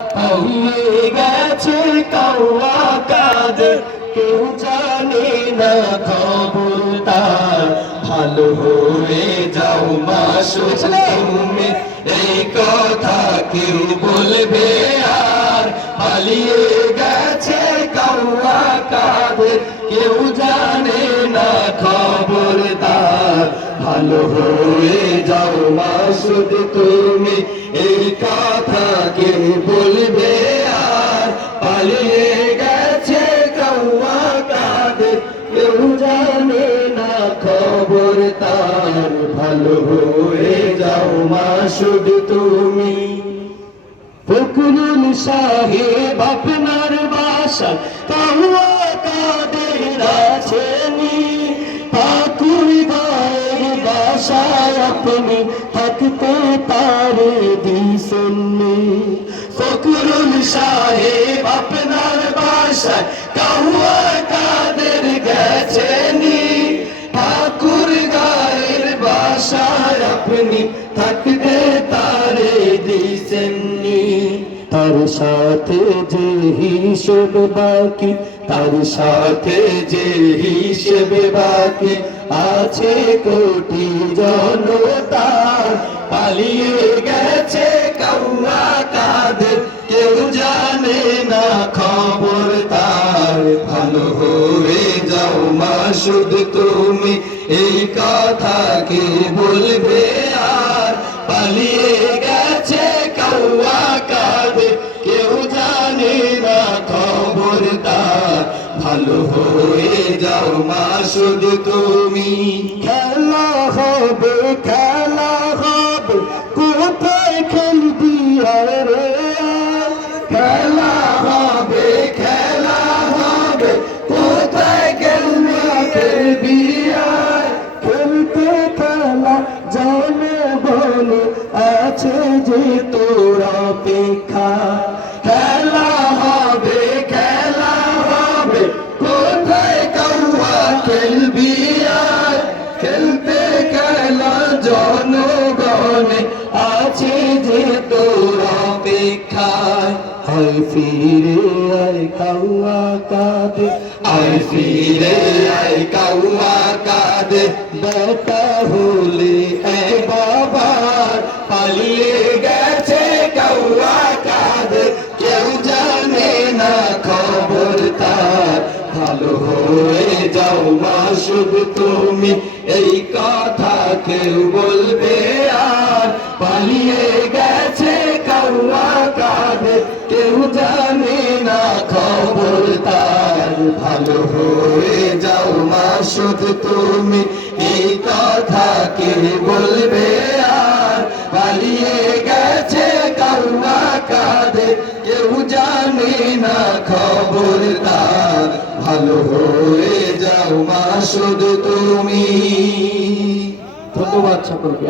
হারিয়ে গেছে কাওয়া কাদের, কেউ জানে না খবর তার। ভালো হয়ে যাও মাসুদ তুমি, এই কথা কেউ বলবে আর? পালিয়ে গেছে কাওয়া কাদের, কেউ জানে না খবর তার। ভালো হয়ে যাও মাসুদ তুমি, এই কথা কেউ বলবে আর? পালিয়ে গেছে কাওয়া কাদের, কেউ জানে না খবর তার। ভালো হয়ে যাও মাসুদ তুমি। ফখরুল সাহেব আপনার বাসা কাওয়া কাদের আছেনি, ঠাকুর গায়ের বাসায় আপনি থাকতে পারে দিছেননি। ফখরুল সাহেব আপনার বাসায় কাওয়া কাদের গেছেনি, ঠাকুর গায়ের বাসায় আপনি থাকতে তারে দিছেননি। তার সাথে যে হিসেব বাকি, তার সাথে যে হিসেব বাকি আছে কোটি জনতার। পালিয়ে গেছে কাওয়া কাদের, কেউ জানে না খবর তার। ভালো হয়ে যাও মাসুদ তুমি, এই কথা কে বলবে আর? পালিয়ে গেছে কাওয়া কাদের, কেউ জানে না খবর তার। ভালো হয়ে যাও মাসুদ তুমি। খেলা হবে, খেলা হবে, কোথায় খেলবি রে? খেলা হবে, খেলা হবে, কোথায় খেলবি? খেলতে খেলা জানে বলে আছে যে তোর অপেক্ষা। খেলা হবে, খেলা হবে, কোথায় কাওয়া খেলবি? খেলতে খেলা জনগণে আছে যে তোর অপেক্ষায়। আয় ফিরে আয় কাওয়া কাদের, আয় ফিরে আয় কাওয়া কাদের, বেটা হলে এ বাবার। পালিয়ে গেছে কাওয়া কাদের, কেউ জানে না খবর তার। ভালো হয়ে যাও মাসুদ তুমি, এই কথা কেউ বলবে আর? পালিয়ে গেছে কাওয়া কাদের, কেউ জানে না খবর তার। ভালো হয়ে যাও মাসুদ তুমি, এই কথা কে বলবে আর? পালিয়ে গেছে কাওয়া কাদের, কেউ জানে না খবর তার। ভালো হয়ে যাও মাসুদ তুমি। ধন্যবাদ সকলকে।